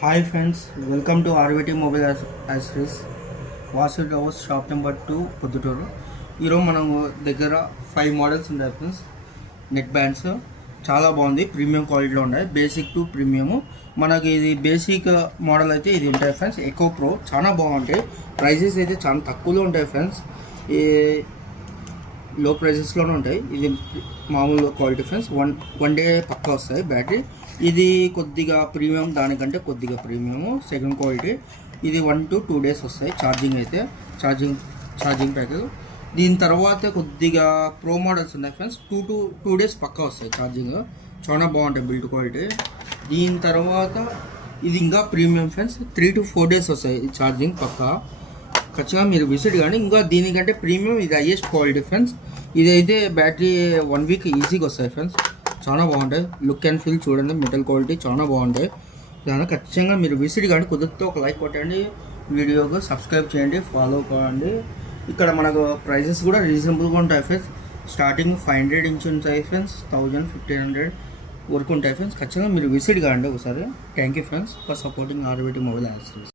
Hi friends, welcome to RVT mobile accessories Vasu house shop number 2 Proddatur. ఈరోజు మనం దగ్గర 5 models ఉన్నాయి ఫ్రెండ్స్. నెక్ బ్యాండ్స్ చాలా బాగుంది, ప్రీమియం క్వాలిటీలో ఉన్నాయి. Basic to premium. మనకి ఇది బేసిక్ మోడల్ అయితే ఇది ఉంటాయి ఫ్రెండ్స్. ఎకో ప్రో చాలా బాగుంటాయి. ప్రైజెస్ అయితే చాలా తక్కువలో ఉంటాయి ఫ్రెండ్స్. ఈ లో ప్రైజెస్లోనే ఉంటాయి. ఇది మామూలు క్వాలిటీ ఫ్రెండ్స్. వన్ డే పక్కా వస్తాయి బ్యాటరీ. ఇది కొద్దిగా ప్రీమియం, దానికంటే కొద్దిగా ప్రీమియము సెకండ్ క్వాలిటీ. ఇది 1 to 2 days వస్తాయి ఛార్జింగ్ అయితే. Charging package. దీని తర్వాత కొద్దిగా ప్రో మోడల్స్ ఉన్నాయి ఫ్రెండ్స్. 2 days పక్కా వస్తాయి ఛార్జింగ్. చాలా బాగుంటాయి బిల్డ్ క్వాలిటీ. దీని తర్వాత ఇది ఇంకా ప్రీమియం ఫ్రెండ్స్. 3 to 4 days వస్తాయి ఛార్జింగ్ పక్కా. ఖచ్చితంగా మీరు విజిట్ కానీ. ఇంకా దీనికంటే ప్రీమియం ఇది హైయెస్ట్ క్వాలిటీ ఫ్రెండ్స్. ఇదైతే బ్యాటరీ 1 week ఈజీగా వస్తాయి ఫ్రెండ్స్. చాలా బాగుంటాయి. లుక్ అండ్ ఫీల్ చూడండి, మెటల్ క్వాలిటీ చాలా బాగుంటాయి. దాని ఖచ్చితంగా మీరు విజిట్ కానీ. కుదిరితే ఒక లైక్ కొట్టండి, వీడియోకి సబ్స్క్రైబ్ చేయండి, ఫాలో కావండి. ఇక్కడ మనకు ప్రైజెస్ కూడా రీజనబుల్గా ఉంటాయి ఫ్రెండ్స్. స్టార్టింగ్ 500 నుంచి ఉంటాయి ఫ్రెండ్స్. 1000, 1500 వరకు ఉంటాయి ఫ్రెండ్స్. ఖచ్చితంగా మీరు విజిట్ కాండి ఒకసారి. Thank you friends for supporting RVT mobile accessories.